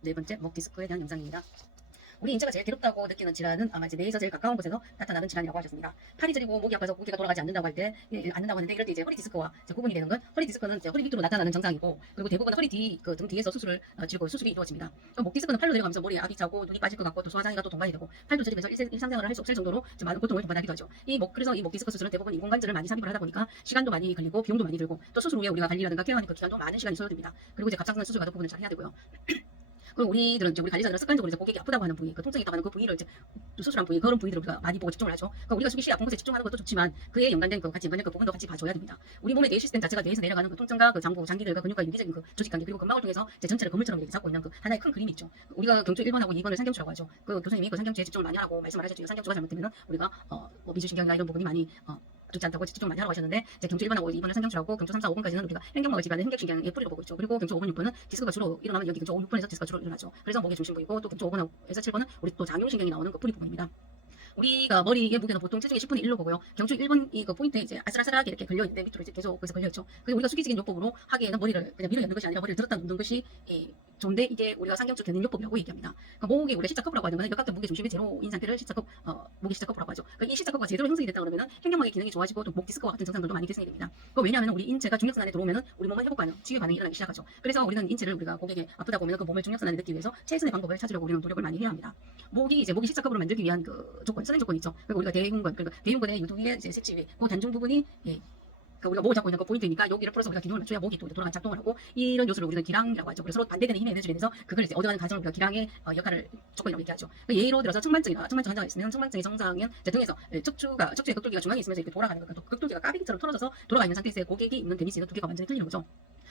네 번째 목 디스크에 대한 영상입니다. 우리 인체가 제일 괴롭다고 느끼는 질환은 아마 이제 뇌에서 제일 가까운 곳에서 나타나는 질환이라고 하셨습니다. 팔이 저리고 목이 아파서 고개가 돌아가지 않는다고 할 때, 않는다고 하는데 이럴 때 이제 허리 디스크와 구분이 되는 건 허리 디스크는 이제 허리 밑으로 나타나는 증상이고 그리고 대부분 허리 뒤, 등 뒤에서 수술을 지고 수술이 이루어집니다. 목 디스크는 팔로 내려가면서 머리에 압이 차고 눈이 빠질 것 같고 또 소화장애가 또 동반이 되고 팔도 저리면서 일상생활을 할 수 없을 정도로 좀 많은 고통을 동반하기도 하죠. 그래서 이 목 디스크 수술은 대부분 인공관절을 많이 삽입을 하다 보니까 시간도 많이 걸리고 비용도 많이 들고 또 수술 후에 우리가 관리라든가 케어하는 그 기간도 많은 시간이 소요됩니다. 그리고 이제 갑작스러운 수술 같은 부분을 잘 해야 되고요. 그리고 우리들은 이제 우리 관리자들은 습관적으로 이제 고객이 아프다고 하는 부위, 그 통증이 있다고 하는 그 부위를 이제 수술한 부위, 그런 부위들을 우리가 많이 보고 집중을 하죠. 그러니까 우리가 수기시 아픈 곳에 집중하는 것도 좋지만 그에 연관된 같이 연관된 그 부분도 같이 봐줘야 됩니다. 우리 몸의 뇌 시스템 자체가 뇌에서 내려가는 그 통증과 그 장기들과 근육과 유기적인 그 조직관계 그리고 근막을 통해서 이제 전체를 그물처럼 이렇게 잡고 있는 그 하나의 큰 그림이 있죠. 우리가 경추 1번하고 2번을 상경추라고 하죠. 그 교수님이 그 상경추에 집중을 많이 하라고 말씀을 하셨죠. 상경추가 잘못되면 우리가 뭐 미주신경이나 이런 부분이 많이 좋지 않다고 집중 많이 하라고 하셨는데 이제 경추 1번하고 2번을 상경추라고 경추 3, 4, 5번까지는 우리가 횡격막을 지배하는 횡격신경의 뿌리로 보고 있죠. 그리고 경추 5번, 6번은 디스크가 주로 일어나면 여기 경추 5, 6번에서 디스크가 주로 일어나죠. 그래서 목의 중심부이고 또 경추 5번에서 7번은 우리 또 장용신경이 나오는 그 뿌리 부분입니다. 우리가 머리의 무게는 보통 체중의 10분의 1로 보고요. 경추 1번 이 그 포인트에 이제 아슬아슬하게 이렇게 걸려 있는데 밑으로 이제 계속 거기서 걸려 있죠. 그래서 우리가 수기적인 요법으로 하기에는 머리를 그냥 밀어 넣는 것이 아니라 머리를 들었다 놓는 것이 좋은데 이게 우리가 상경추 견인 요법이라고 얘기합니다. 그러니까 목에 우리가 십자컵이라고 하는 거는 역각적 목의 중심이 제로인 상태를 십자컵 목의 십자컵이라고 하죠. 그러니까 이 십자컵과 제대로 형성이 됐다 그러면은 횡격막의 기능이 좋아지고 또 목 디스크와 같은 증상들도 많이 개선이 됩니다. 왜냐하면 우리 인체가 중력선 안에 들어오면은 우리 몸은 회복 반응, 치유 반응이 일어나기 시작하죠. 그래서 우리는 인체를 우리가 고객이 아프다 보면 그 몸을 중력선 안에 넣기 위해서 최선의 방법을 찾으려고 우리는 노력을 많이 해야 합니다. 목이 십자컵으로 만들기 위한 그 조건, 선행 조건이 있죠. 그리고 우리가 대흉근, 그러니까 대흉근의 유두위의 이제 색지위, 그 단중 부분이 그러니까 우리가 목을 잡고 있는 그 포인트니까 여기를 풀어서 우리가 기둥을 맞춰야 목이 또 돌아가는 작동을 하고 이런 요소를 우리는 기량이라고 하죠. 그래서 서로 반대되는 힘의 에너지를 내서 그걸 이제 얻어가는 과정을 우리가 기량의 역할을 조건이라고 얘기하죠. 그러니까 예로 들어서 청만증 환자가 있으면 청만증의 정상은 등에서 척추의 극돌기가 중앙에 있으면서 이렇게 돌아가는 거, 극돌기가 까비기처럼 틀어져서 돌아가 있는 상태에서 고객이 입는 데미지는 두 개가 완전히 틀리는 거죠.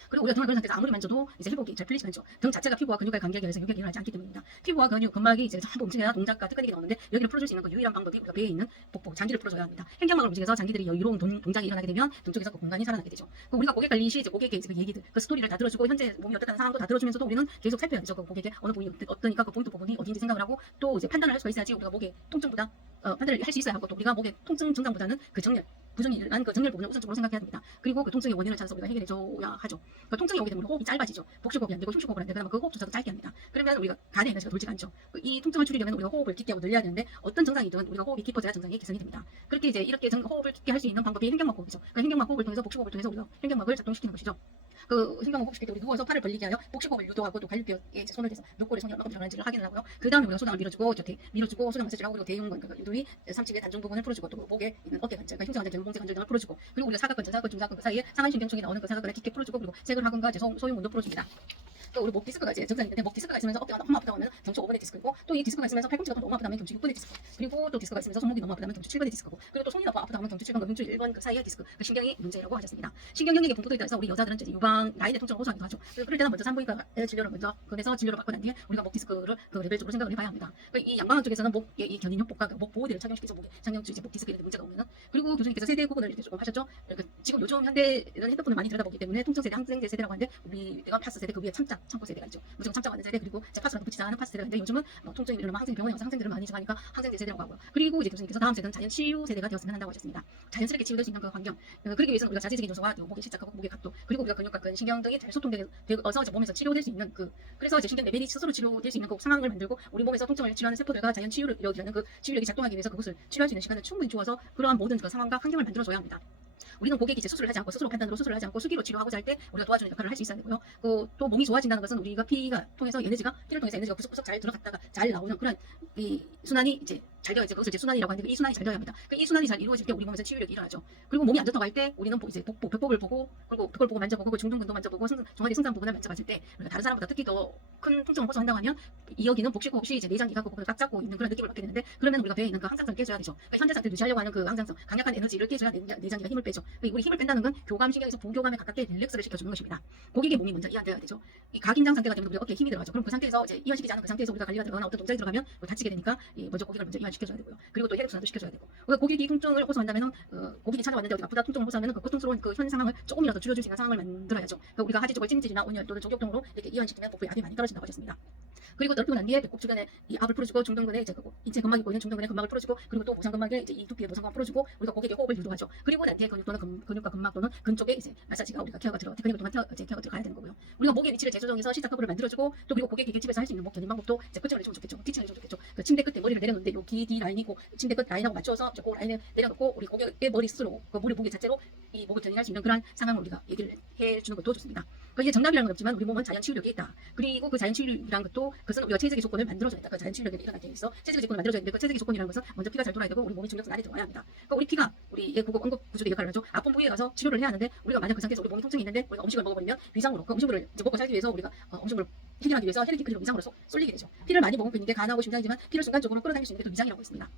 그리고 우리가 등을 그런 상태에서 아무리 만져도 이제 회복이 잘 풀리지 않죠. 등 자체가 피부와 근육과의 관계에 의해서 유격이 일어나지 않기 때문입니다. 피부와 근육, 근막이 이제 전부 움직여야 동작과 특근육이 나오는데 여기를 풀어줄 수 있는 그 유일한 방법이 우리가 배에 있는 복부, 장기를 풀어줘야 합니다. 횡격막을 움직여서 장기들이 여유로운 동작이 일어나게 되면 등 쪽에서 그 공간이 살아나게 되죠. 우리가 고객 관리 시 이제 고객의 이제 그 얘기들, 그 스토리를 다 들어주고 현재 몸이 어떻다는 상황도 다 들어주면서도 우리는 계속 살펴야 되죠. 그 고객의 어느 부분이 어떠니까 그 포인트 부분이 어디인지 생각을 하고 또 이제 판단을 할 수가 있어야지 우리가 목의 통증보다 판단을 할 수 있어야 하고 또 우리가 목의 통증 증상보다는 그 정렬 부정이 일어난 그 정렬 부분을 우선적으로 생각해야 됩니다. 그리고 그 통증의 원인을 찾아서 우리가 해결해줘야 하죠. 그 통증이 오게 되면 호흡이 짧아지죠. 복식호흡이 안 되고 흉식호흡을 안 되고 그러면 그 호흡조차도 짧게 합니다. 그러면 우리가 간의 에너지가 돌지가 않죠. 이 통증을 줄이려면 우리가 호흡을 깊게 하고 늘려야 되는데 어떤 증상이든 우리가 호흡이 깊어져야 증상이 개선이 됩니다. 그렇게 이제 이렇게 호흡을 깊게 할 수 있는 방법이 횡격막 호흡이죠. 그 횡격막 호흡을 통해서 복식호흡을 통해서 우리가 횡격막을 작동시키는 것이죠. 그 횡격막 호흡 시킬 때 우리 누워서 팔을 벌리게 하여 복식호흡을 유도하고 또 갈비뼈에 이제 손을 대서 눈꼬리 손이 얼마큼 들어가는지를 확인을 하고요. 그 다음에 우리가 소장을 밀어주고 소장 마사지를 하고 그리고 대흉근 그러니까 유두위 삼치의 단중 부분을 풀어주고 또 목에 있는 어깨 관절, 그러니까 흉쇄 관절, 봉쇄 관절 등을 풀어주고 그리고 우리가 사각관절, 중사근 그 사이에 상한신경쪽이 나오는 그 사각근을 깊게 풀어주고 그리고 색을 하근과 이제 소흉근도 풀어줍니다. 또 우리 목 디스크가 이제 증상이 있는데 목 디스크가 있으면서 어깨가 너무 아프다고 하면 경추 5번의 디스크고 또 이 디스크가 있으면서 팔꿈치가 너무 아프다면 경추 6번의 디스크 그리고 또 디스크가 있으면서 손목이 너무 아프다면 경추 7번의 디스크고 그리고 또 손이 너무 아프다면 경추 7번과 경추 1번 그 사이의 디스크 그 신경이 문제라고 하셨습니다. 신경 영역에 분포되어 있어서 우리 여자들은 이제 유방 라인의 통증을 호소하기도 하죠. 그럴 때는 먼저 산부인과의 진료를 먼저 그래서 진료를 받고 난 뒤에 우리가 목 디스크를 그 레벨적으로 생각을 해봐야 합니다. 이 양방향 쪽에서는 목의 이 견인요법과 목 보호대를 착용시켜서 목에 상경추 이제 목 디스크에 문제가 오면은 그리고 교수님께서 세대 구분을 이렇게 조금 하셨죠. 지금 요즘 현대는 핸드폰을 많이 들여다보기 때문에 통증 세대, 항생제 세대라고 하는데 우리가 파스 세대 그 위에 창고 세대가 있죠. 무조건 참자받는 세대 그리고 파스라도 붙이지 않은 파스 세대가 있는데 요즘은 통증이 일어나면 병원에 가서 항생제를 많이 지하니까 항생제 세대라고 하고요. 그리고 이제 교수님께서 다음 세대는 자연 치유 세대가 되었으면 한다고 하셨습니다. 자연스럽게 치유될 수 있는 그 환경. 그러기 위해서는 우리가 자체적인 요소와 목의 시작하고 목의 각도 그리고 우리가 근육과 근 신경 등이 잘 소통되어서 이제 몸에서 치료될 수 있는 그래서 이제 신경 레벨이 스스로 치료될 수 있는 그 상황을 만들고 우리 몸에서 통증을 치료하는 세포들과 자연 치유력이라는 그 치유력이 작동하기 위해서 그것을 치료할 수 있는 시간을 충분히 주어서 그러한 모든 그 상황과 환경을 만들어줘야 합니다. 우리는 고객이 이제 수술을 하지 않고 스스로 판단으로 수술을 하지 않고 수기로 치료하고자 할 때 우리가 도와주는 역할을 할 수 있어야 되고요. 또 몸이 좋아진다는 것은 우리가 피가 통해서 피를 통해서 에너지가 구석구석 잘 들어갔다가 잘 나오는 그런 이 순환이 이제 잘 되어 있죠. 그것을 이제 순환이라고 하는데 이 순환이 잘 되어야 합니다. 이 순환이 잘 이루어질 때 우리 몸에서 치유력이 일어나죠. 그리고 몸이 안 좋다고 할 때 우리는 이제 벽복을 보고 그리고 벽을 보고 만져보고 그 중둔근도 만져보고 종아리 승산 부분을 만져봤을 때 우리가 다른 사람보다 특히 더 큰 통증을 호소한다고 하면 이 여기는 복식호흡이 이제 내장기가 그 부분을 꽉 잡고 있는 그런 느낌을 받게 되는데 그러면 우리가 배에 있는 그 항상성을 깨줘야 되죠. 그러니까 현재 상태를 유지하려고 하는 그 항상성, 강력한 에너지를 깨줘야 내장기가 힘을 빼죠. 그러니까 우리 힘을 뺀다는 건 교감신경에서 부교감에 가깝게 릴렉스를 시켜주는 것입니다. 고객의 몸이 먼저 이완되어야 되죠. 이 가긴장 상태가 되면 우리 어깨에 힘이 들어가죠. 그럼 그 상태에서 이제 이완시키지 않은 그 상태에서 우리가 관리가 들어가거나 어떤 동작이 들어가면 다치게 되니까 먼저 고객을 먼저 이완시켜줘야 되고요. 그리고 또 혈액순환도 시켜줘야 되고. 그러니까 고객이 통증을 호소한다면 고객이 찾아왔는데 어디가 아프다 통증을 호소하면 그 고통스러운 그 현 상황을 조금이라도 줄여줄 수 있는 상황을 만들어야죠. 그러니까 우리가 하지 쪽을 찜질이나 온열 또는 족욕등으로 이렇게 이완시키면 복부에 압이 많이 떨어진다고 하셨습니다. 그리고 넓히고 난 뒤에 배꼽 주변에 이 압을 풀어주고 중둔근에 이제 그 인체 근막이 보이는 중둔근의 근막을 풀어주고 그리고 또 모상근막에 이제 이 두피의 모상근막 풀어주고 우리가 고객의 호흡을 유도하죠. 그리고 난 뒤에 근육 또는 근육과 근막 또는 근 쪽에 이제 마사지가 우리가 케어가 테크닉을 통한 케어가 들어가야 되는 거고요. 우리가 목의 위치를 재조정해서 시작 커브를 만들어주고 또 그리고 고객에게 집에서 할 수 있는 목 견인 방법도 이제 코칭을 해주면 좋겠죠. 티칭을 해주면 좋겠죠. 그 침대 끝에 머리를 내려놓는데 요 D 라인이고 침대 끝 라인하고 맞춰서 이제 그 라인을 내려놓고 우리 고객의 머리 스스로 그 머리 무게 자체로 이 목을 견인할 수 있는 그런 상황을 우리가 얘기를 해주는 것도 좋습니다. 이게 정답이라는 건 없지만 우리 몸은 자연 치유력이 있다. 그리고 그 자연 치유력이라는 것도 그것은 우리가 체질의 조건을 만들어줘야 된다. 그 자연 치유력이 일어날 때 있어 체질의 조건을 만들어줘야 되는데 그 체질의 조건이라는 것은 먼저 피가 잘 돌아야 되고 우리 몸이 중력선 안에 들어와야 합니다. 그러니까 우리 피가 우리의 구급 응급 구조대 역할을 하죠. 아픈 부위에 가서 치료를 해야 하는데 우리가 만약 그 상태에서 우리 몸이 통증이 있는데 우리가 음식을 먹어버리면 위장으로 그 음식물을 이제 먹고 살기 위해서 우리가 음식물을 해결하기 위해서 혈액이 그대로 위장으로 쏠리게 되죠. 피를 많이 먹은 편인 게 간하고 심장이지만 피를 순간적으로 끌어당길 수 있는 게 또 위장이라고 있습니다.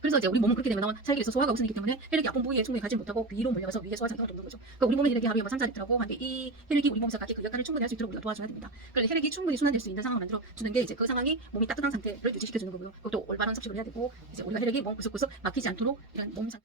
그래서 이제 우리 몸은 그렇게 되면 살기 위해서 소화가 우선이기 때문에 혈액이 아픈 부위에 충분히 가지 못하고 위로 몰려가서 위에 소화 작용을 돕는 거죠. 그러니까 우리 몸의 혈액이 하루에 뭐 3~4리터라고 하는데 이 혈액이 우리 몸에서 각기 그 역할을 충분히 할 수 있도록 우리가 도와줘야 됩니다. 그래서 혈액이 충분히 순환될 수 있는 상황을 만들어 주는 게 이제 그 상황이 몸이 따뜻한 상태를 유지시켜 주는 거고요. 그것도 올바른 섭식을 해야 되고 이제 우리가 혈액이 몸 구석구석 막히지 않도록 이런 몸 상태